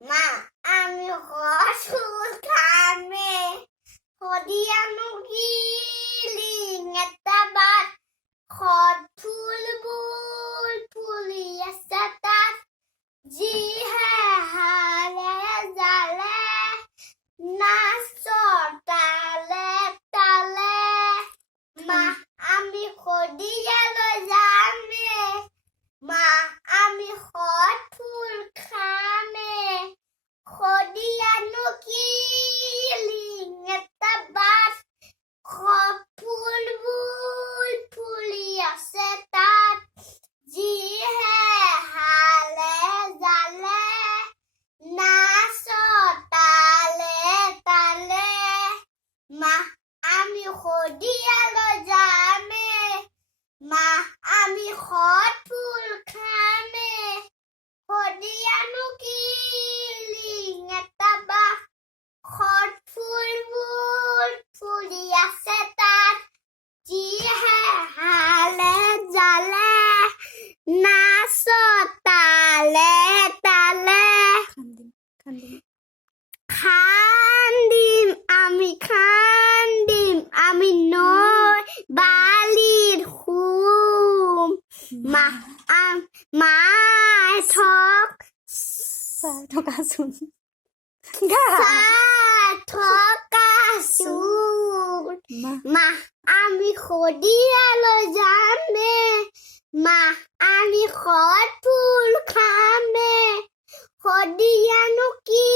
মা আমি হসুর খামে হদিয়ানো গিলিং একটা বাদ খদ ফুল বুল ফুলিয়া সাতাত জি হ্যাঁ হালে জালে নাচর তালে তালে মা আমি হদিয়ালৈ যামে মা আমি হদ ফুল খামে হদিয়ানো গিলিং একটা বাদ খদ ফুল বুল ফুলিয়া সাতাত জি হ্যাঁ হালে জালে নাচর তালে তালে মা আমি হদিয়ালৈ যামে মা আমি হদ ফুল খামে হদিয়ানো গিলিং এটা বাস খদ ফুল বুল ফুলি আছে তাত যিহে হালে জালে নাচত তালে তালে খান্দিম আমি নৈ বালিত শুম মায়ে থকাচোন থকাচোন মা আমি হদিয়ালৈ যামে মা আমি হদ ফুল খামে হদিয়ানো কি